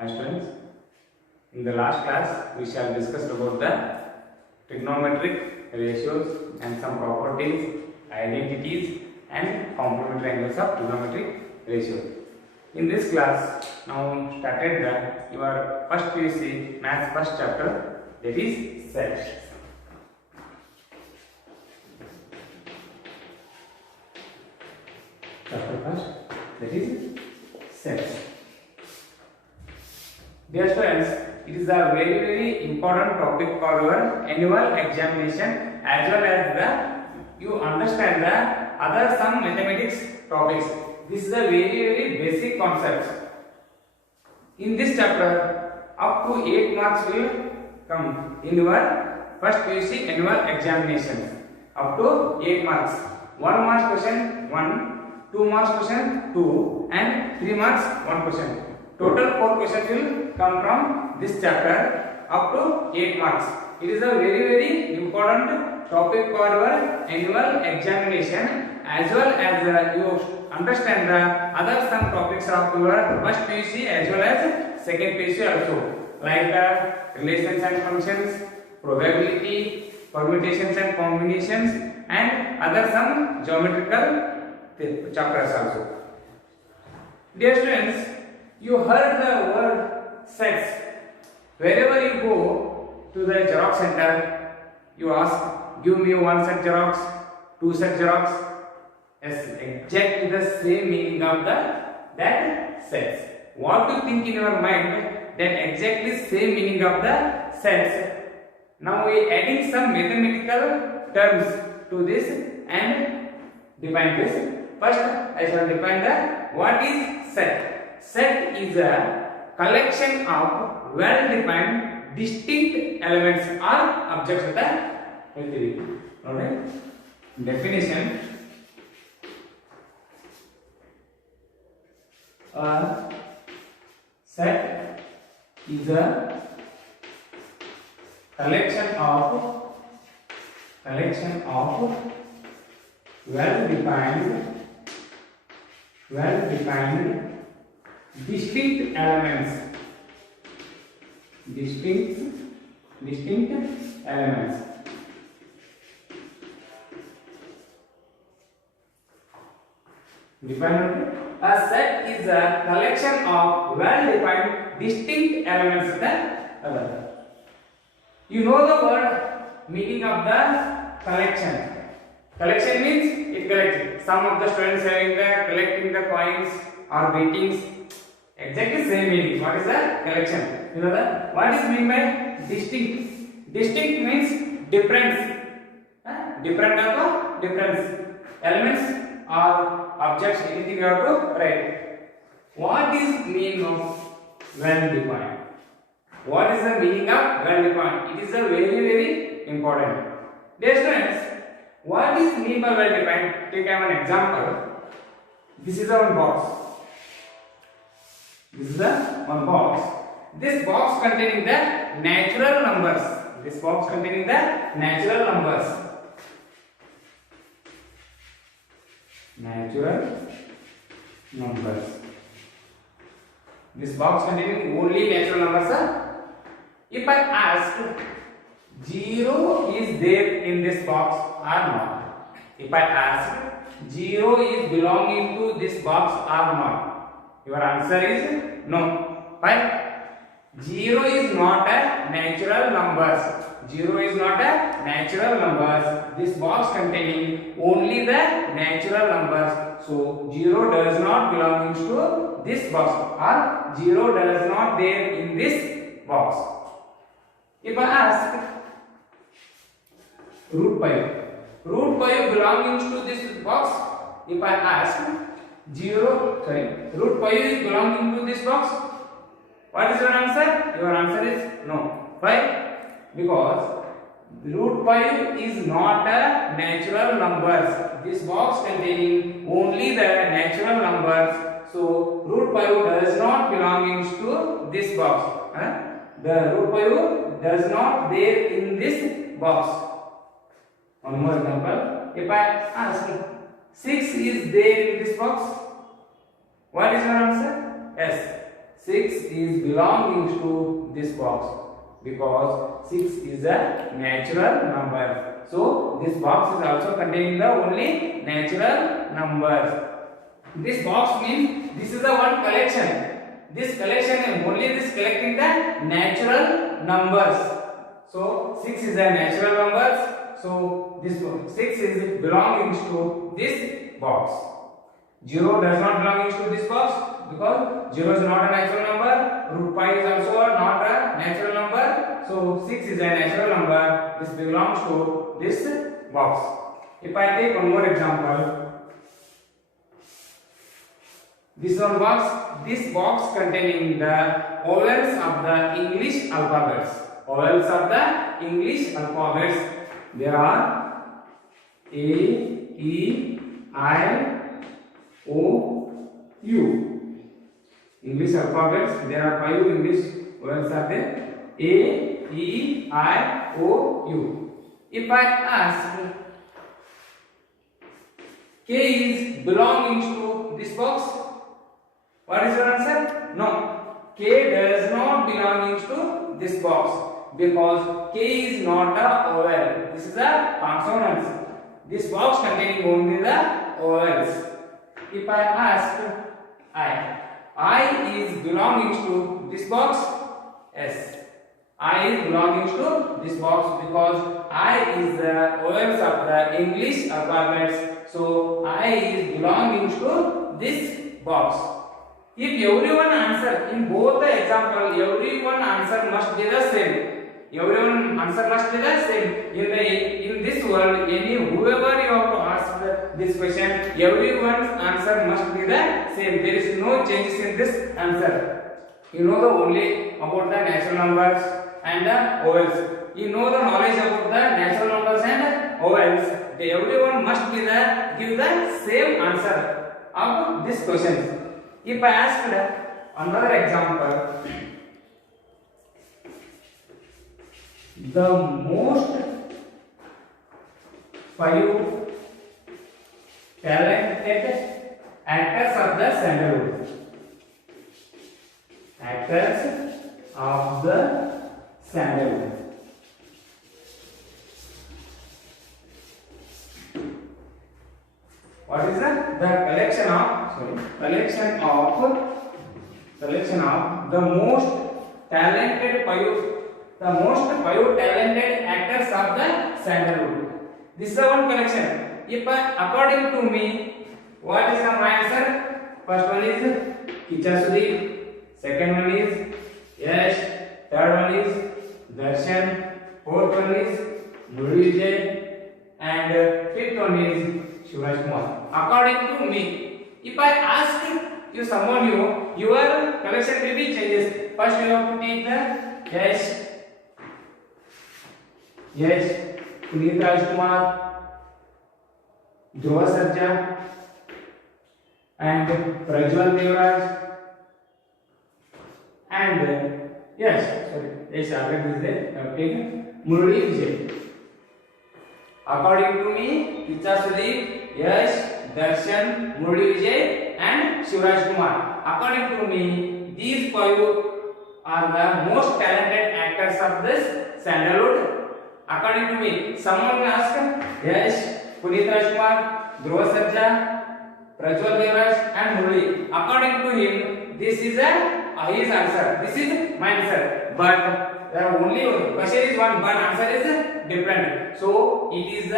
Hi students, in the last class we shall discuss about the trigonometric ratios and some properties, identities and complementary angles of trigonometric ratios. In this class, now started your first PUC maths first chapter, that is sets. Chapter first, that is sets. Dear students, it is a very important topic for your annual examination, as well as you understand the other some mathematics topics. This is a very basic concept. In this chapter, up to 8 marks will come in your first PUC annual examination. Up to 8 marks. 1 marks question 1, 2 marks question 2, and 3 marks 1 question. Total 4 questions will come from this chapter up to 8 marks. It is a very important topic for your annual examination, as well as you understand the other some topics of your first PUC as well as second PUC also, like relations and functions, probability, permutations and combinations, and other some geometrical chapters also. Dear students, you heard the word sets. Wherever you go to the Xerox center, you ask, give me 1 set Xerox, 2 set Xerox. Yes, exactly the same meaning of that sets. What do you think in your mind that exactly same meaning of the sets? Now we are adding some mathematical terms to this and define this. First, I shall define the what is set. Set is a collection of well-defined distinct elements or objects with a activity. Alright? Definition: a set is a collection of well-defined distinct elements. Defined. A set is a collection of well-defined distinct elements of the other. You know the word meaning of the collection. Collection means it collects. Some of the students having the collecting the coins or beatings. Exactly same meaning. What is the collection? You know the what is meant by distinct? Distinct means difference. Different of the difference. Elements or objects, anything you have to write. What is meaning of well defined? What is the meaning of well defined? It is a very important. Dear students, what is mean by well defined? Take an example. This is one box. This is the one box. This box containing the natural numbers. This box containing the natural numbers. This box containing only natural numbers. If I ask 0 is there in this box or not? If I ask 0 is belonging to this box or not? Your answer is no. Why? 0 is not a natural numbers. 0 is not a natural numbers. This box containing only the natural numbers. So 0 does not belong to this box, or 0 does not there in this box. If I ask root pi belonging to this box. If I ask root pi is belonging to this box. What is your answer? Your answer is no. Why? Because root pi is not a natural numbers. This box containing only the natural numbers. So root pi does not belong to this box. The root pi does not there in this box. One more example. If I ask 6 is there in this box, what is your answer? Yes, 6 is belonging to this box because 6 is a natural number. So this box is also containing the only natural numbers. This box means this is the one collection. This collection is only this collecting the natural numbers. So 6 is the natural numbers. So this 6 is belonging to this box. 0 does not belong to this box because 0 is not a natural number. Root pi is also not a natural number. So 6 is a natural number. This belongs to this box. If I take one more example, this box containing the vowels of the English alphabets. Vowels of the English alphabets. There are A, E, I, O, U. English alphabets. There are 5 English vowels are there. A, E, I, O, U. If I ask K is belonging to this box, what is your answer? No. K does not belong to this box because K is not a vowel. This is a consonant. This box containing only the vowels. If I ask I is belonging to this box? Yes. I is belonging to this box because I is the vowels of the English alphabets. So I is belonging to this box. If everyone answer in both the example, everyone answer must be the same. Everyone answer must be the same. In this world, whoever you have to ask this question, everyone's answer must be the same. There is no changes in this answer. You know the only about the natural numbers and the vowels. You know the knowledge about the natural numbers and vowels. Everyone must be the give the same answer of this question. If I asked another example, the most 5 talented actors of the sandalwood. Actors of the sandalwood. What is that? The collection of the most talented 5 talented actors of the sandalwood. This is the one collection. If according to me, what is my answer? First one is Kicha Sudeep, second one is Yash, third one is Darshan, fourth one is Murli Vijay, and fifth one is Shivraj Kumar. According to me, if I ask you someone your collection will be changes. First you have to take the Yash, Puneet Rajkumar, Dhruva Sarja, and Prajwal Devraj, and Yash already is there. Take Murli Vijay. According to me, Kicha Sudeep, Yash, Darshan, Murli Vijay, and Shivraj Kumar. According to me, these 5 are the most talented actors of this sandalwood. According to me, someone will ask Yash, Puneet Rajkumar, Dhruva Sarja, Prajwal Devraj, and Murli. According to him, this is his answer. This is my answer. But there are only question is one, but answer is different. So it is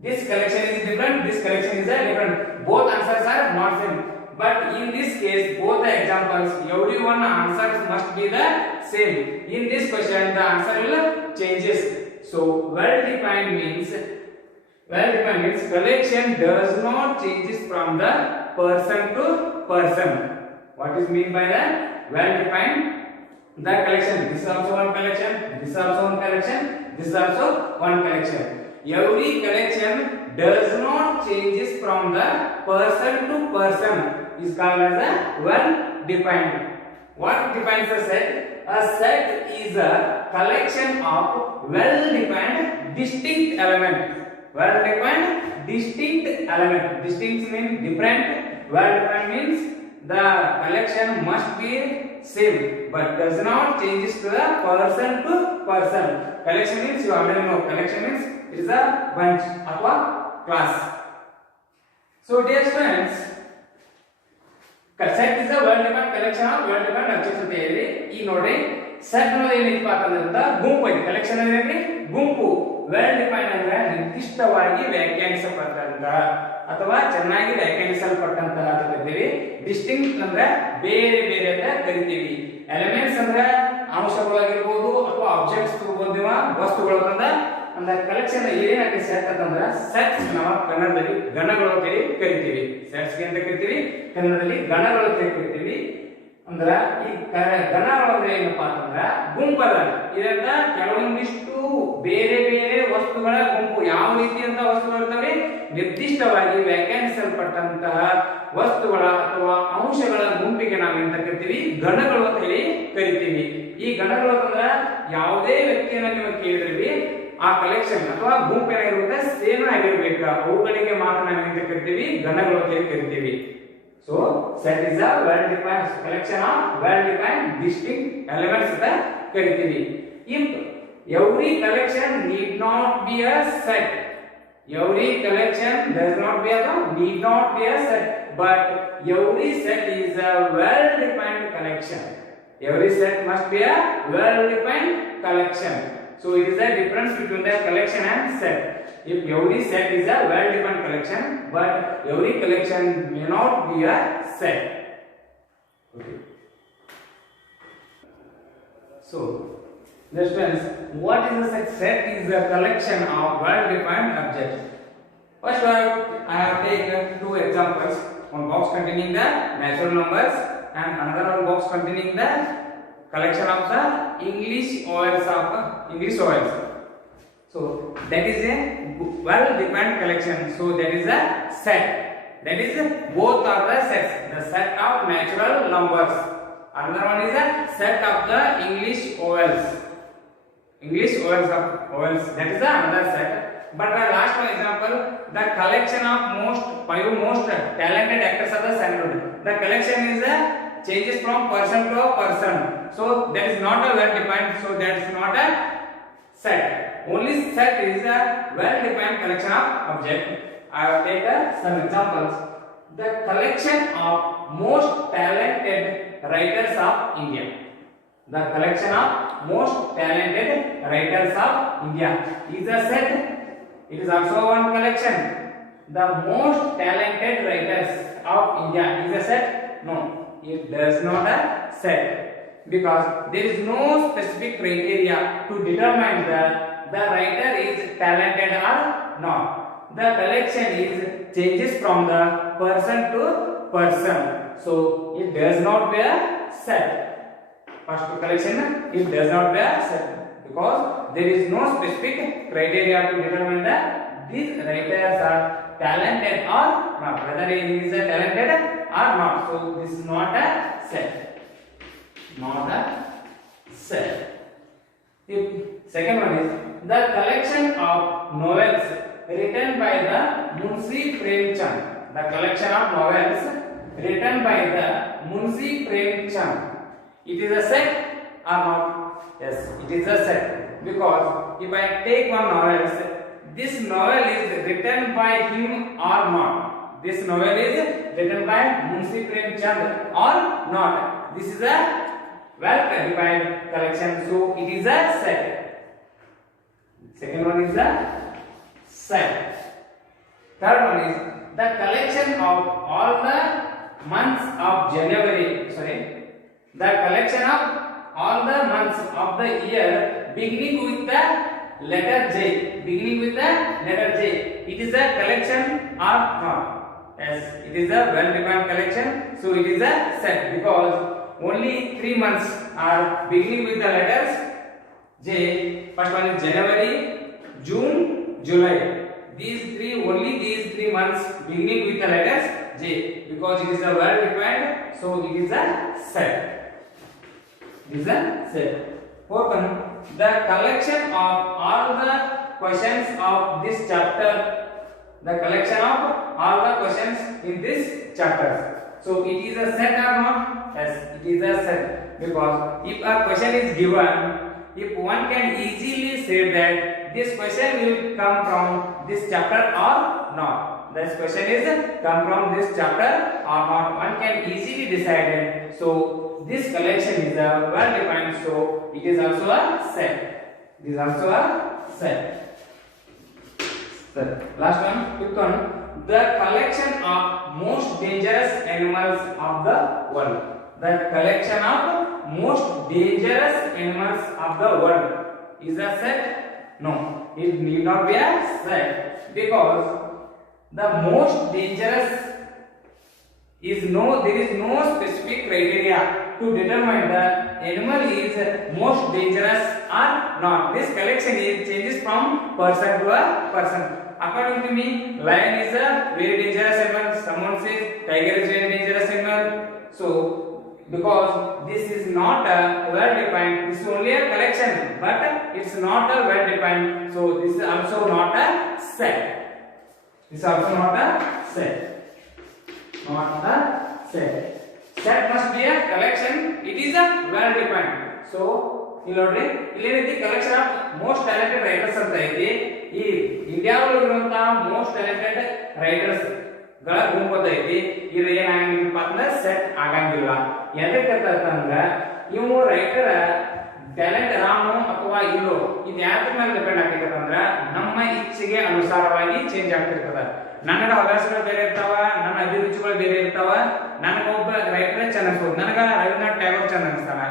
this collection is different. This collection is different. Both answers are not same. But in this case, both the examples, everyone answers must be the same. In this question, the answer will changes. So well defined means collection does not changes from the person to person. What is mean by that? Well defined. The collection. This is also one collection. This is also one collection. This is also one collection. Every collection does not changes from the person to person. Is called as a well defined. What defines a set? A set is a collection of well defined distinct elements. Well defined distinct element. Distinct means different. Well defined means the collection must be same, but does not changes to the person to person. Collection means you already know. Collection means it is a bunch ಅಥವಾ class. So dear students, set is a well defined collection of well defined objects ಅಂತ ಹೇಳಿ. ಈಗ ನೋಡಿ set ಅನ್ನೋದು ಏನಪ್ಪಾ ಅಂತಂದ್ರೆ ಗುಂಪು ಐತಿ. collection ಅಂದ್ರೆ ಗುಂಪು. well defined ಅಂದ್ರೆ ನಿರ್ದಿಷ್ಟವಾಗಿ ವ್ಯಾಖ್ಯಾನಿಸಲ್ಪಟ್ಟಂತಹ ಅಥವಾ ಚೆನ್ನಾಗಿ ವ್ಯಾಖ್ಯಾನಿಸಲ್ಪಟ್ಟಂತಹ ಅಂತ ಕರಿತೀವಿ. ಡಿಸ್ಟಿಂಕ್ಟ್ ಅಂದ್ರೆ ಬೇರೆ ಬೇರೆ ಅಂತ ಕರಿತೀವಿ. ಎಲಿಮೆಂಟ್ಸ್ ಅಂದ್ರೆ ಅಂಶಗಳಾಗಿರಬಹುದು ಅಥವಾ ಆಬ್ಜೆಕ್ಟ್ಸ್ ತಗೊಂಡಿವ ವಸ್ತುಗಳು ಅಂದ್ರೆ ಕಲೆಕ್ಷನ್ ಏನಾಗಿ ಸೆಟ್ ಅಂತಂದ್ರೆ ಸೆಟ್ಸ್ ನಾವು ಕನ್ನಡದಲ್ಲಿ ಗಣಗಳು ಅಂತ ಕರಿತೀವಿ. ಸೆಟ್ಸ್ ಅಂತ ಕರಿತೀವಿ, ಕನ್ನಡದಲ್ಲಿ ಗಣಗಳು ಅಂತ ಕರಿತೀವಿ. ಅಂದ್ರ ಈ ಗಣಗಳು ಅಂದ್ರೆ ಏನಪ್ಪಾ ಅಂತಂದ್ರ ಗುಂಪದ ಇದರಿಂದ ಕೆಲವೊಂದಿಷ್ಟು ಬೇರೆ ಬೇರೆ ವಸ್ತುಗಳ ಗುಂಪು. ಯಾವ ರೀತಿಯಂತ ವಸ್ತುಗಳು ಇರ್ತವೆ? ನಿರ್ದಿಷ್ಟವಾಗಿ ವ್ಯಾಖ್ಯಾನಿಸಲ್ಪಟ್ಟಂತಹ ವಸ್ತುಗಳ ಅಥವಾ ಅಂಶಗಳ ಗುಂಪಿಗೆ ನಾವು ಎಂತ ಕರಿತೀವಿ? ಗಣಗಳು ಅಂತ ಹೇಳಿ ಕರಿತೀವಿ. ಈ ಗಣಗಳು ಅಂತಂದ್ರ ಯಾವುದೇ ವ್ಯಕ್ತಿಯನ್ನ ನೀವು ಕೇಳಿದ್ರಿ ಆ ಕಲೆಕ್ಷನ್ ಅಥವಾ ಗುಂಪು ಏನಾಗಿರುತ್ತೆ ಸೇಮ್ ಆಗಿರ್ಬೇಕು. ಅವುಗಳಿಗೆ ಮಾತ್ರ ನಾವು ಎಂತ ಕರಿತೀವಿ? ಗಣಗಳು ಅಂತ ಹೇಳಿ ಕರಿತೀವಿ. So set is a well defined collection of well defined distinct elements ಅಂತ ಕರಿತೀವಿ. If every collection need not be a set, every collection does not be a need not be a set, but every set is a well defined collection. Every set must be a well defined collection. So it is the difference between the collection and set. If every set is a well defined collection, but every collection may not be a set. Okay. So, dear students, what is a set? Set is a collection of well defined objects. First, I have taken two examples. One box containing the natural numbers and another one box containing the collection of the English vowels of English vowels. So that is a well defined collection. So that is a set. That is both are the sets. The set of natural numbers. Another one is a set of the English vowels. English vowels of vowels. That is another set. But the last one example, the collection of five most talented actors of the Sandalwood. The collection is a changes from person to person. So that is not a well defined. So that is not a set. Only set is a well defined collection of object. I have taken some examples. The collection of most talented writers of India. The collection of most talented writers of India is a set. It is also one collection. The most talented writers of India is a set. No, it does not a set, because there is no specific criteria to determine the writer is talented or not. The collection is changes from the person to person, so it does not be a set. First collection, it does not be a set because there is no specific criteria to determine that these writers are talented or not, whether he is talented or not. So this is not a set. Not a set. If second one is the collection of novels written by the Munshi Premchand. The collection of novels written by the Munshi Premchand. It is a set or not? Yes, it is a set, because if I take one novel, this novel is written by him or not. This novel is written by Munshi Premchand or not. This is a well defined collection, so it is a set. Second one is the set. Third one is the collection of all the months of January. The collection of all the months of the year beginning with the letter J. Beginning with the letter J. It is a collection or not? Yes, it is a well defined collection, so it is a set, because only 3 months are beginning with the letters J. First one is January, June, July. Only these three months beginning with the letters J, because it is a well defined, so it is a set. It is a set. Fourth one, the collection of all the questions of this chapter. The collection of all the questions in this chapter. So it is a set or not? Yes, it is a set, because if a question is given, if one can easily say that this question will come from this chapter or not, this question is come from this chapter or not, one can easily decide it. So this collection is a well defined, so it is also a set. It is also a set. Last one, fifth one. The collection of most dangerous animals of the world. The collection of most dangerous animals of the world is a set? No, it need not be a set, because the most dangerous is there is no specific criteria to determine the animal is most dangerous or not. This collection changes from person to a person. According to me, lion is a very dangerous animal. Someone says tiger is very dangerous animal. So, because this is not a well defined, this is only a collection, but it's not a well defined. So, this is also not a set. This is also not a set. Not a set. Set must be a collection. It is a well defined. So, ಇಲ್ಲಿ ನೋಡ್ರಿ, ಇಲ್ಲಿ ಏನೈತಿ, collection of most talented writers ಅಂತ ಐತಿ. ಈ India ಒಳಗಿರುವಂತಹ most talented writers ಗಳ ಗುಂಪು ಐತಿ. ಇದು ಏನಾಗಂಗಿಲ್ಲಪ್ಪ ಅಂದ್ರೆ ಸೆಟ್ ಆಗಂಗಿಲ್ಲ. ಎದಕ್ಕೆ ಅಂತಂದ್ರ ಇವು ರೈಟರ್ ಟ್ಯಾಲೆಂಟ್ ಅದಾನು ಅಥವಾ ಇಲ್ಲೋ ಇದು ಯಾವ್ದ್ರ ಮೇಲೆ ಡಿಪೆಂಡ್ ಆಗ್ತೈತೆ ಅಂದ್ರ ನಮ್ಮ ಇಚ್ಛೆಗೆ ಅನುಸಾರವಾಗಿ ಚೇಂಜ್ ಆಗ್ತಿರ್ತದ. ನನಗ ಹವ್ಯಾಸಗಳು ಬೇರೆ ಇರ್ತಾವ, ನನ್ನ ಅಭಿರುಚಿಗಳು ಬೇರೆ ಇರ್ತಾವ. ನನಗೊಬ್ಬ ರೈಟರ್ ಚೆನ್ನ ಅನ್ಸ್ಬೋದು, ನನಗ ರವೀಂದ್ರನಾಥ್ ಟ್ಯಾಗೋರ್ ಚೆನ್ನ ಅನಿಸ್ತಾನ.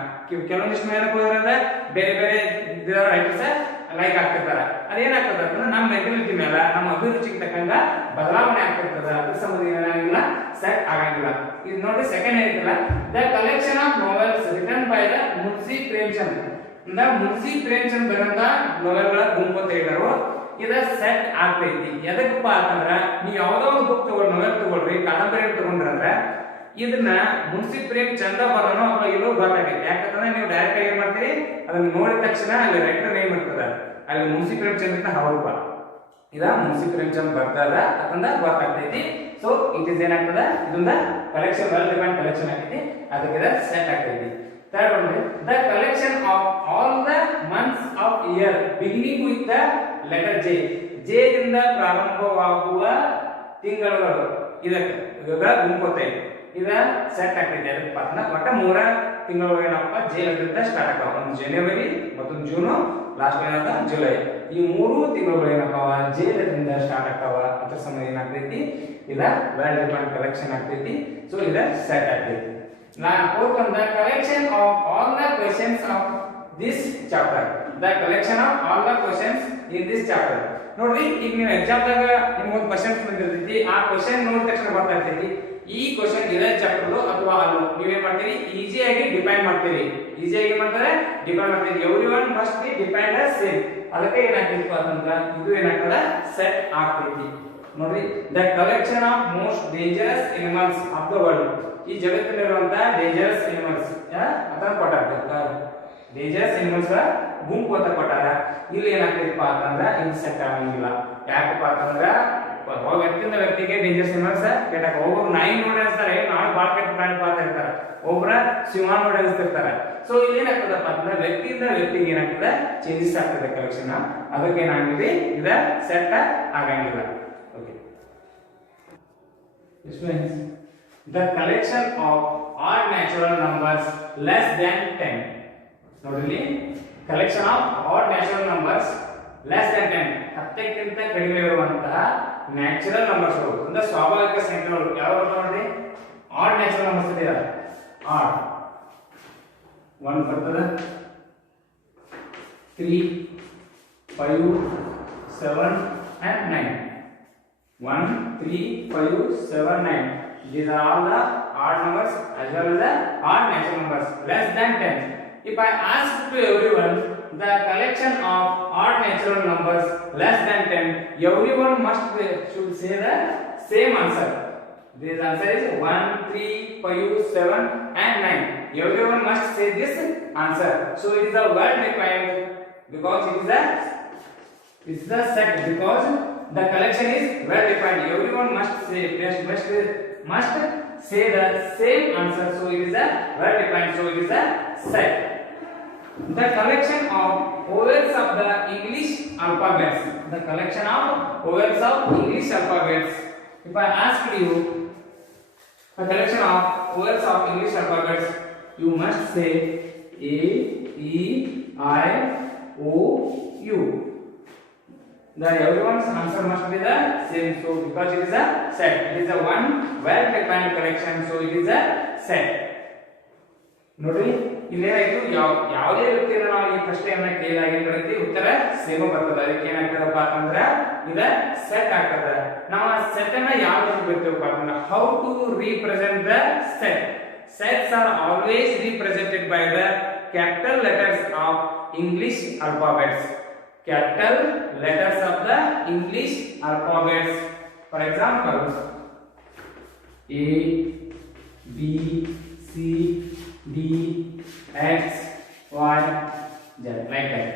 ಕೆಲವೊಂದಿಷ್ಟು ಏನಕ್ಕೆ ಹೋದ್ರೆ ಬೇರೆ ಬೇರೆ ರೈಟರ್ಸ್ ಲೈಕ್ ಆಗ್ತಿರ್ತಾರ. ಅದೇನಾಗ್ತದ ಅಂದ್ರೆ ನಮ್ಮ ಮೆಂಟಾಲಿಟಿ ಮೇಲೆ, ನಮ್ಮ ಅಭಿರುಚಿಗೆ ತಕ್ಕಂಗ ಬದಲಾವಣೆ ಆಗ್ತಿರ್ತದ. ಅದ್ರ ಸಂಬಂಧ ಏನಾಗಿಲ್ಲ, ಸೆಟ್ ಆಗಂಗಿಲ್ಲ. ಇದು ನೋಡಿ ಸೆಕೆಂಡ್ ಐತಿಲ್ಲ, the collection of novels written by the Munshi Premchand. Munshi Premchand ಬರೆದ ನೋವೆಲ್ಗಳ ಗುಂಪು ಅಂತ ಹೇಳಿದರು. ಇದ ಸೆಟ್ ಆಗ್ತೈತಿ. ಎದಕ್ಕಪ್ಪ ಅಂತಂದ್ರ ನೀವು ಯಾವ್ದೋ ಒಂದು ಬುಕ್ ತಗೊಂಡು ನೋವೆಲ್ ತಗೊಳ್ರಿ, ಕಾದಂಬರಿ ತಗೊಂಡ್ರಂದ್ರ ಇದನ್ನ ಮುನ್ಸಿ ಪ್ರೇಮ್ ಚಂದ ಬರೋನೋ ಅಥವಾ ಇಲ್ಲೋ ಗೊತ್ತಾಗೈತಿ. ಯಾಕಂತಂದ್ರೆ ನೀವು ಡೈರೆಕ್ಟ್ ಆಗಿ ಏನ್ ಮಾಡ್ತೀರಿ, ಅದನ್ನ ನೋಡಿದ ತಕ್ಷಣ ಅಲ್ಲಿ ರೈಟರ್ ನೇಮ್ ಇರ್ತದ, ಅಲ್ಲಿ ಮುನ್ಸಿ ಪ್ರೇಮ್ ಚಂದ್ ಹೌದಪ್ಪ ಇದ ಮುನ್ಸಿ ಪ್ರೇಮ್ ಚಂದ್ ಬರ್ತದ ಅಂತಂದ ಗೊತ್ತಾಗ್ತೈತಿ. ಸೊ ಇಟ್ ಇಸ್ ಏನಾಗ್ತದ, ಇದೊಂದ ಕಲೆಕ್ಷನ್ ವೆಲ್ ಡಿಫೈನ್ಡ್ ಕಲೆಕ್ಷನ್ ಆಗ್ತೈತಿ, ಅದಕ್ಕೆ ಸೆಟ್ ಆಗ್ತೈತಿ. Third one is the collection of all the months of year beginning with the letter J. J ದಿಂದ ಪ್ರಾರಂಭವಾಗುವ ತಿಂಗಳುಗಳು ಇದಕ್ಕೆ ಗುಂಪುತ್ತೆ. ಇದ ಸೆಟ್ ಆಗ್ತೈತಿ. ಅದಕ್ಕೆ ಪಾತ್ರ ಒಟ್ಟ ಮೂರ ತಿಂಗಳು ಏನಪ್ಪ ಜೆ ಲೆಟರ್ ಸ್ಟಾರ್ಟ್ ಆಗ್ತಾವ. ಒಂದು ಜನವರಿ, ಮತ್ತೊಂದು ಜೂನ್, ಲಾಸ್ಟ್ ಏನಂತ ಜುಲೈ. ಈ ಮೂರು ತಿಂಗಳುಗಳು ಏನಪ್ಪಾವ ಜೆ ಲೆಟರ್ ಸ್ಟಾರ್ಟ್ ಆಗ್ತಾವ. ಅದ್ರ ಸಂಬಂಧ ಏನಾಗ್ತೈತಿ, ಇದ ವೆಲ್ ಡಿಫೈನ್ಡ್ ಕಲೆಕ್ಷನ್ ಆಗ್ತೈತಿ. ಸೊ ಇದ ಸೆಟ್ ಆಗ್ತೈತಿ. Now, fourth one, the collection of all the questions of this chapter. The collection of all the questions in this chapter. ನೋಡ್ರಿ, ಈಗ ನೀವು ಎಕ್ಸಾಮ್ ದಾಗ ನಿಮಗೆ ಒಂದು ಕ್ವೆಶ್ಚನ್ಸ್ ಬಂದಿರ್ತೈತಿ. ಆ ಕ್ವೆಶ್ಚನ್ ನೋಡಿದ ತಕ್ಷಣ ಗೊತ್ತಾಗ್ತೈತಿ ಈ ಕ್ವೆಶ್ಚನ್ ಇದೇ ಚಾಪ್ಟರ್ ಅಥವಾ ಅಲ್ಲೋ. ನೀವೇನ್ ಮಾಡ್ತೀರಿ, ಈಸಿಯಾಗಿ ಡಿಫೈನ್ ಮಾಡ್ತೀರಿ. ಈಸಿಯಾಗಿ ಮಾಡ್ತಾರೆ, ಡಿಫೈನ್ ಮಾಡ್ತೀರಿ. Everyone must be defined as same. ಅದಕ್ಕೆ ಏನಾಗ್ತೈತಿ ಅಂತಂದ್ರ ಇದು ಏನಾಗ್ತದ, ಸೆಟ್ ಆಗ್ತೈತಿ. ನೋಡ್ರಿ, the collection of most dangerous animals of the world. ಈ ಜಗತ್ತಿನಲ್ಲಿರುವಂತಹ ಡೇಂಜರಸ್ ಅನಿಮಲ್ಸ್ ಅದನ್ನ ಕೊಟ್ಟಾರ. ಡೇಂಜರಸ್ ಅನಿಮಲ್ಸ್ ಗುಂಪು ಅಂತ ಕೊಟ್ಟಾರ. ಇಲ್ಲಿ ಏನಾಗ್ತೈತಿಪ್ಪ ಅಂತಂದ್ರ ಇದು ಸೆಟ್ ಆಗಂಗಿಲ್ಲ. ಯಾಕಪ್ಪ ಅಂತಂದ್ರ ವ್ಯಕ್ತಿಯಿಂದ ವ್ಯಕ್ತಿಗೆ ಡೇಂಜರಸ್ ಅನಿಮಲ್ಸ್ ಕೆಟ್ಟಾಕ. ಒಬ್ಬರು ನಾಯಿ ನೋಡಿ ಅನ್ಸ್ತಾರೆ, ನಾಳೆ ಬಾಳ್ ಕೆಟ್ಟ ಪ್ರಾಣಿ ಪಾತ ಇರ್ತಾರ. ಒಬ್ಬರ ಸಿಂಹ ನೋಡಿ ಅನ್ಸ್ತಿರ್ತಾರ. ಸೊ ಇಲ್ಲಿ ಏನಾಗ್ತದಪ್ಪ ಅಂತಂದ್ರ ವ್ಯಕ್ತಿಯಿಂದ ವ್ಯಕ್ತಿಗೆ ಏನಾಗ್ತದೆ, ಚೇಂಜಸ್ ಆಗ್ತದೆ ಕಲೆಕ್ಷನ್. ಅದಕ್ಕೆ ಏನಾಗಿದೆ, ಇದ ಸೆಟ್ ಆಗಂಗಿಲ್ಲ. Okay, the collection of odd natural numbers less than 10. ನೋಡ್ರಿ, collection of odd natural numbers less than 10, 10ಕ್ಕಿಂತ ಕಡಿಮೆ ಇರುವಂತಹ ನ್ಯಾಚುರಲ್ ನಂಬರ್ಸ್ ಗಳು ಅಂದ್ರೆ ಸ್ವಾಭಾವಿಕ ಸಂಖ್ಯೆಗಳು ಯಾವ ನೋಡ್ರಿ, ಆಡ್ ನ್ಯಾಚುರಲ್ ನಂಬರ್ಸ್ ಇದೆ. ಆಡ್ 1 ಬರ್ತದ, 3, 5, 7 and 9. 1, 3, 5, 7, 9. These are all the odd numbers as well as the odd natural numbers less than 10. If I ask to everyone the collection of odd natural numbers less than 10, everyone should say the same answer. This answer is 1, 3, 5, 7 and 9. Everyone must say this answer. So it is a well defined because it is a set, because the collection is well defined. Everyone must say must say the same answer. So it is a well defined. So it is a set. The collection of vowels of the English alphabets. The collection of vowels of English alphabets. If I ask you the collection of vowels of English alphabets, you must say A, E, I, O, U. The everyone's answer must be the same. So because it is a set, it is a one well defined collection. So it is a set. ನೋಡಿ ಇಲ್ಲೇನಾಯ್ತು ಯಾವುದೇ ವ್ಯಕ್ತಿಯನ್ನು ನಾವು ಈ ಪ್ರಶ್ನೆಯನ್ನ ಕೇಳಾಗಿದ್ರೆ ಉತ್ತರ same ಬರ್ತದೆ. ಅದಕ್ಕೆ ಏನಾಗ್ತದಪ್ಪ ಅಂತಂದ್ರೆ ಇದ ಸೆಟ್ ಆಗ್ತದೆ. ನಾವು ಆ ಸೆಟ್ ಅನ್ನ ಯಾವ ರೀತಿ ಬರ್ತೇವಪ್ಪ ಅಂತಂದ್ರೆ how to represent the set. Sets are always represented by the capital letters of English alphabets. Capital letters of the English alphabets. For example, A, B, C, D, X, Y, Z, like that.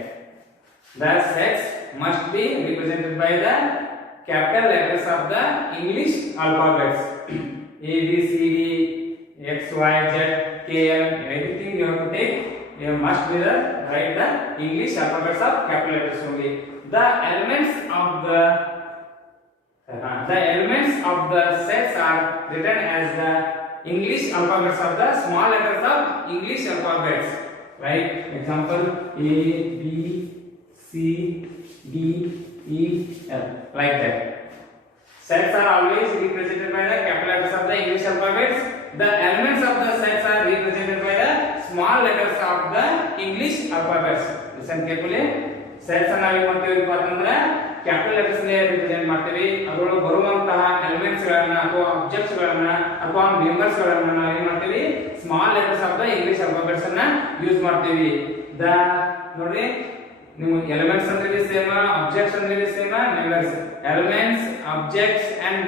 The sets must be represented by the capital letters of the English alphabets. A, B, C, D, X, Y, Z, K, L, everything you have to take. You must be the write the English alphabets of capital letters only. The elements of the sets are written as the English alphabets of the small letters of English alphabets. Right? Example A, B, C, D, E, L. Like that. Sets are always represented by the capital letters of the English alphabets. The elements of the sets are represented by the small letters of the English alphabets. Listen carefully. Sets ಅನ್ನು ನಾವು ಏನು ಮಾಡ್ತೀವಿ ಅಂತಂದ್ರೆ capital letters ನೇ represent ಮಾಡ್ತೀವಿ. ಅದರೊಳಗೆ ಬರುವಂತಹ elements ಗಳನ್ನ ಅಥವಾ ಆಬ್ಜೆಕ್ಟ್ಸ್ ಗಳನ್ನ ಅಥವಾ ಮೆಂಬರ್ಸ್ ಗಳನ್ನ ನಾವು ಏನು ಮಾಡ್ತೀವಿ small letters of the English alphabets ಅನ್ನ ಯೂಸ್ ಮಾಡ್ತೀವಿ. ದ ನೋಡಿ ನೀವು ಎಲಿಮೆಂಟ್ಸ್ ಅಂದ್ರೆ ಸೇಮ್, ಆಬ್ಜೆಕ್ಟ್ಸ್ ಅಂದ್ರೆ same, members. Elements, objects and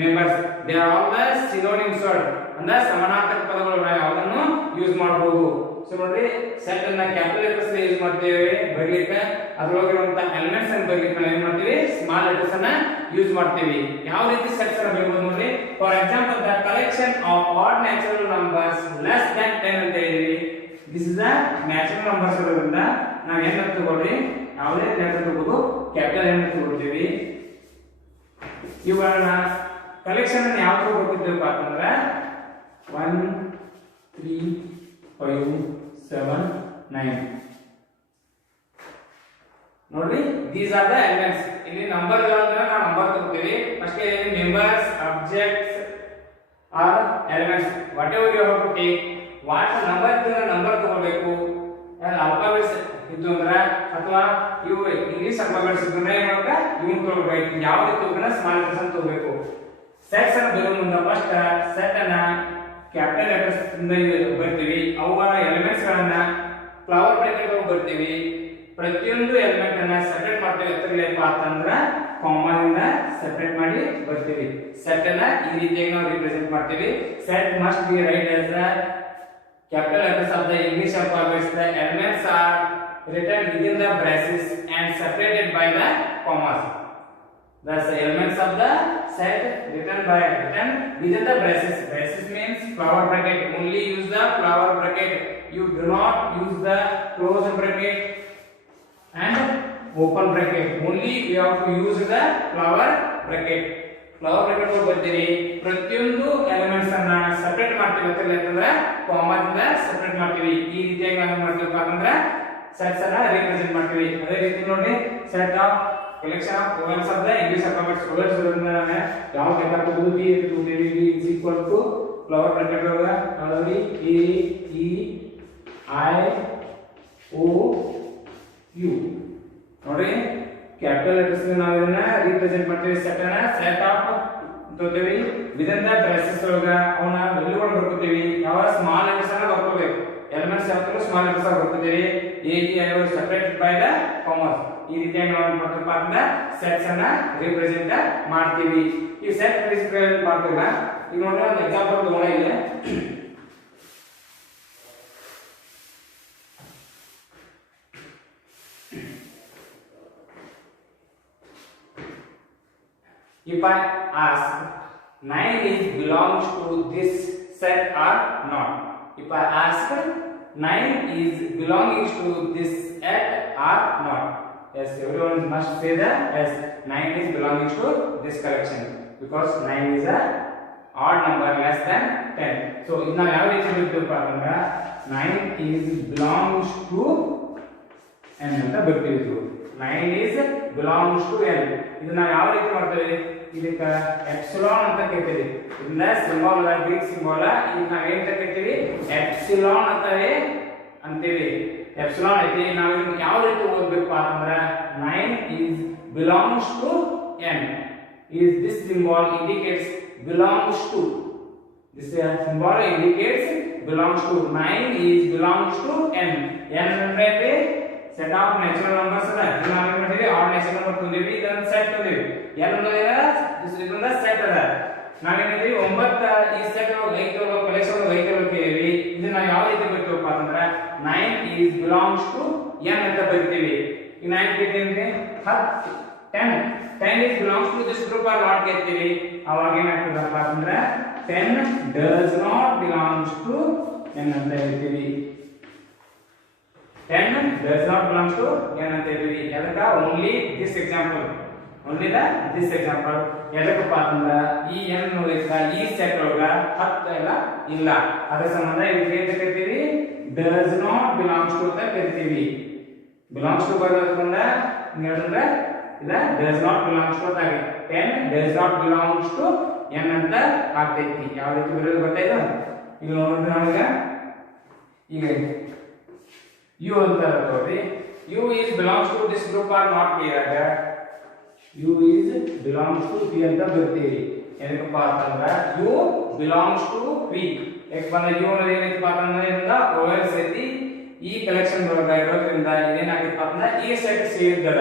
members they are all the synonyms word. ಅಂದ್ರೆ ಸಮಾನಾರ್ಥಕ ಪದಗಳು ನಾವು ಯಾವುದನ್ನು ಯೂಸ್ ಮಾಡಬಹುದು. ಸೊ ನೋಡಿ ಸೆಟ್ ಅನ್ನ ಕ್ಯಾಪಿಟಲ್ ಲೆಟರ್ಸ್ ಯೂಸ್ ಮಾಡ್ತೇವೆ ಬರಲಿಕ್ಕೆ. ಅದರೊಳಗಿರುವಂತ ಎಲಿಮೆಂಟ್ಸ್ ಅನ್ನು ಬರಲಿಕ್ಕೆ ನಾವು ಏನು ಮಾಡ್ತೀವಿ ಸ್ಮಾಲ್ ಲೆಟರ್ಸ್ ಅನ್ನ ಯೂಸ್ ಮಾಡ್ತೀವಿ. ಯಾವ ರೀತಿ ಸೆಟ್ಸ್ ಅನ್ನ ಬರಬಹುದು ನೋಡಿ. For example the collection of add natural numbers less than 10 ಅಂತ ಹೇಳಿದ್ವಿ. This is the natural numbers ಇರೋದ್ರಿಂದ ನಾವು ಏನ್ ತಗೊಳ್ರಿ ಯಾವುದೇ ಲೆಟರ್ ತಗೋದು ಕ್ಯಾಪಿಟಲ್ ಏನು ತಗೊಳ್ತೀವಿ. ಇವುಗಳನ್ನ ಕಲೆಕ್ಷನ್ ಅನ್ನು ಯಾವ ತರ ಬರ್ತಿದ್ದೇವೆ ಅಂತಂದ್ರೆ 1 3 5 7 9 ನೋಡ್ರಿ. These are the elements. ಇಲ್ಲಿ ನಂಬರ್ ಗಳನ್ನ ನಾವು ನಂಬರ್ ತಗೋತೀವಿ. First members, objects are elements. Whatever you have to take. What number ಇದ್ರೆ ನಂಬರ್ ತಗೋಬೇಕು. ಆಲ್ಫಾಬೆಟ್ಸ್ ಇದ್ದು ಅಂದ್ರೆ ಅಥವಾ ಇವು ಇಂಗ್ಲಿಷ್ ಆಲ್ಫಾಬೆಟ್ಸ್ ಇದ್ರೆ ಏನು ಮಾಡಬೇಕು ಇವನ್ ತಗೋಬೇಕು. ಯಾವ ರೀತಿ ತಗೋಣ ಸ್ಮಾಲ್ ಲೆಟರ್ಸ್ ಅಂತ ತಗೋಬೇಕು. ಸೆಟ್ಸ್ ಅನ್ನು ಬರೋ ಮುಂದೆ ಫಸ್ಟ್ ಸೆಟ್ ಅನ್ನ ಕ್ಯಾಪಿಟಲ್ ಲೆಟರ್ಸ್ ಇಂದ ಬರ್ತೀವಿ. ಅವುಗಳ ಎಲಿಮೆಂಟ್ಸ್ ಗಳನ್ನ ಫ್ಲವರ್ ಬ್ರಾಕೆಟ್ ಒಳಗೆ ಬರ್ತೀವಿ. ಪ್ರತಿಯೊಂದು ಎಲಿಮೆಂಟ್ ಅನ್ನ ಸೆಪರೇಟ್ ಮಾಡ್ತೀವಿ. ಎತ್ತರಲೇಪ ಅಂತಂದ್ರ ಕಾಮನ್ ಸೆಪರೇಟ್ ಮಾಡಿ ಬರ್ತೀವಿ. ಸೆಟ್ ಅನ್ನ ಈ ರೀತಿಯಾಗಿ ನಾವು ರಿಪ್ರೆಸೆಂಟ್ ಮಾಡ್ತೀವಿ. Set must be right as the capital letters of the English alphabets. The elements are written within the braces and separated by the commas. Thus, the elements of the set written within the braces. Braces means flower bracket. Only use the flower bracket. You do not use the closed bracket and open bracket. Only you have to use the flower bracket. Flower bracket ಒಳಗೆ ಬರ್ತೀವಿ. ಪ್ರತಿಯೊಂದು elements ಅನ್ನ separate ಮಾಡ್ತೀವಿ ಅಂತಂದ್ರೆ comma ಇಂದ separate ಮಾಡ್ತೀವಿ. ಈ ರೀತಿಯಾಗಿ ನಾವು ಮಾಡ್ತೀವಿ ಅಂತಂದ್ರೆ ಸೆಟ್ಸ್ ಅನ್ನ ರಿಪ್ರೆಸೆಂಟ್ ಮಾಡ್ತೀವಿ. ಅದೇ ರೀತಿ ನೋಡಿ set of collection of vowels of the English alphabets. Vowels ಇರೋದ್ರಿಂದ ನಾನು ಯಾವ ಟೈಪ್ ಹಾಕೋದು ಬಿ ತಗೋತೀವಿ. B is equal to flower bracket ಒಳಗೆ ನೋಡಿ A E I O U ನೋಡಿ. ಕ್ಯಾಪಿಟಲ್ ಲೆಟರ್ಸ್ ನಾವು ಇದನ್ನ ರಿಪ್ರೆಸೆಂಟ್ ಮಾಡ್ತೀವಿ. ಸೆಟ್ ಅನ್ನ ಸೆಟ್ ಆಫ್ ತಗೋತೀವಿ. ವಿದಿನ್ ದ ಬ್ರಾಕೆಟ್ಸ್ ಒಳಗ ಅವನ್ನ ವ್ಯಾಲ್ಯೂಗಳನ್ನು ಬರ್ಕೋತೀವಿ. ಯಾವ ಸ್ಮಾಲ್ ಲೆಟರ್ಸ್ ಅನ್ನ ಬರ್ಕೋಬೇಕು. ಎಲಿಮೆಂಟ್ಸ್ ಯಾವ್ದು ಸ್ಮಾಲ್ ಲೆಟರ್ಸ್ ಆಗಿ ಬರ್ಕೋತೀವಿ. A E I O separated by the commerce. ಈ ರೀತಿಯಾಗಿ ನಾವು ಏನು ಮಾಡ್ತೀವಿ ಅಂದ್ರೆ ಸೆಟ್ಸ್ ಅನ್ನ ರಿಪ್ರೆಸೆಂಟ್ ಮಾಡ್ತೀವಿ. ಈ ಸೆಟ್ ರಿಪ್ರೆಸೆಂಟ್ ಮಾಡ್ತೀವಿ. ಈಗ ನೋಡಿ ಒಂದು ಎಕ್ಸಾಂಪಲ್ ತಗೋಣ. ಇಲ್ಲಿ if I ask 9 is belongs to this set or not? If I ask 9 is belongs to this set or not? Yes, everyone must say that yes, 9 is belongs to this collection because 9 is a odd number less than 10. So ಇದನ್ನ ಯಾವ ರೀತಿ ಬರೀತೀವಪ್ಪ ಅಂದ್ರೆ 9 is belongs to n ಅಂತ ಬರೀತೀವಿ. 9 is belongs to n. ಇದನ್ನ ಯಾವ ರೀತಿ ಮಾಡ್ತೇವೆ? ಇದಕ್ಕೆ ಎಪ್ಸಿಲಾನ್ ಅಂತ ಕರೀತೀವಿ. ಇದನ್ನ ಸಿಂಬಲ್ ಅಲ್ಲ, ಗ್ರೀಕ್ ಸಿಂಬಲ್. ಇದನ್ನ ನಾವು ಏನು ಕರೀತೀವಿ? ಎಪ್ಸಿಲಾನ್ ಅಂತೀವಿ. ಎಪ್ಸಿಲಾನ್ ಐತಿ. ನಾವು ಇದನ್ನ ಯಾವ ರೀತಿ ಓದಬೇಕು ಅಂತಂದ್ರೆ 9 is belongs to n. Is this symbol indicates belongs to. This symbol indicates belongs to. 9 is belongs to n. n ಅಂದ್ರೆ set of natural numbers ಅಲ್ಲ. ನಾವು ಏನು ಮಾಡ್ತೀವಿ? odd natural number ತಂದಿವಿ, ಇದನ್ನ set ತಂದಿವಿ. n ಅನ್ನೋದು ಇದನ್ನ set ಅದ. ನಾವು ಏನು ಮಾಡ್ತೀವಿ? 9 ಈ set ಒಳಗೆ 5 ಕಲೆಕ್ಷನ್ ಒಳಗೆ 5 ಬರೀತೀವಿ. ಇದನ್ನ ನಾವು ಯಾವ ರೀತಿ ಬರೀತೀವಪ್ಪ ಅಂತಂದ್ರೆ 9 is belongs to n ಅಂತ ಬರೀತೀವಿ. ಈ 9 ಕೇಳ್ತೀವಿ 10 is belongs to this group or not ಕೇಳ್ತೀವಿ. ಅವಾಗ ಏನಾಗ್ತದಪ್ಪ ಅಂತಂದ್ರೆ 10 does not belongs to n ಅಂತ ಹೇಳ್ತೀವಿ. 10 does not belongs to n ಅಂತ ಹೇಳ್ತೀವಿ. ಅದಕ್ಕ only this example, only this example. ಎದಕ್ಕಪ್ಪ ಅಂತಂದ್ರೆ ಈ n ನೋಡಿದ ಈ ಸೆಟ್ ಒಳಗ 10 ಎಲ್ಲ ಇಲ್ಲ. ಅದರ ಸಂಬಂಧ ಇದಕ್ಕೆ ಏನು ಕರೀತೀವಿ? does not belongs to ಅಂತ ಕರೀತೀವಿ. belongs to ಬರೋದ್ರಿಂದ ಹೇಳಿದ್ರೆ ಇದ does not belongs to ಅಂತ 10 does not belongs to n ಅಂತ ಆಗ್ತೈತಿ. ಯಾವ ರೀತಿ ಬರೋದು ಗೊತ್ತಾಯ್ತಾ? ಈಗ ನೋಡಿದ್ರೆ ನಮಗೆ ಈಗ u ಅಂತ ತಗೊಳ್ರಿ. u is belongs to this group or not ಕೇಳಿದಾಗ u is belongs to p ಅಂತ ಬರ್ತೀವಿ. ಏನಕ್ಕಪ್ಪ ಅಂತಂದ್ರೆ u belongs to p. ಯಾಕೆ ಬಂದ u ಅನ್ನೋದು ಏನೈತಪ್ಪ ಅಂತಂದ್ರೆ ಇಂದ ಓವರ್ಸ್ ಐತಿ. ಈ ಕಲೆಕ್ಷನ್ ಒಳಗ ಇರೋದ್ರಿಂದ ಇದೇನಾಗಿತ್ತಪ್ಪ ಅಂದ್ರೆ ಈ ಸೆಟ್ ಸೇರಿರ್ತದ.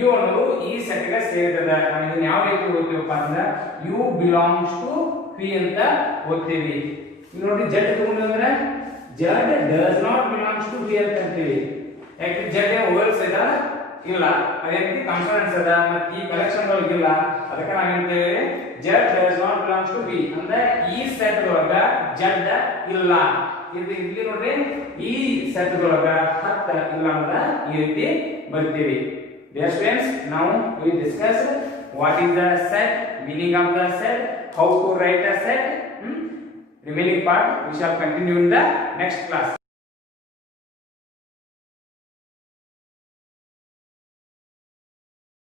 u ಅನ್ನೋದು ಈ ಸೆಟ್ ಗೆ ಸೇರಿರ್ತದ. ನಾವು ಇದನ್ನ ಯಾವ ರೀತಿ ಓದ್ತೀವಪ್ಪ ಅಂದ್ರೆ u belongs to p ಅಂತ ಓದ್ತೀವಿ. ಈಗ ನೋಡಿ z ತಗೊಂಡ್ರೆ z does not belongs to p ಅಂತ ಅಂತೀವಿ. ಯಾಕೆ z ಓವರ್ಸ್ ಐತಾ ಇಲ್ಲ, ಅದೇ ರೀತಿ ಕಾನ್ಸೋನೆಂಟ್ಸ್ ಅದ ಮತ್ತೆ ಈ ಕಲೆಕ್ಷನ್ ಒಳಗೆ ಇಲ್ಲ. ಅದಕ್ಕೆ ನಾವು ಹೇಳ್ತೇವೆ z does not belongs to p ಅಂದ್ರೆ ಈ ಸೆಟ್ ಒಳಗ z ಇಲ್ಲ. ಇಲ್ಲಿ ನೋಡ್ರಿ ಈ ಸೆಟ್ ಒಳಗ 10 ಇಲ್ಲ ಅಂತ ಈ ರೀತಿ ಬರ್ತೀವಿ. Dear students, now we discuss what is the set, meaning of the set, how to write a set. Remaining part we shall continue in the next class.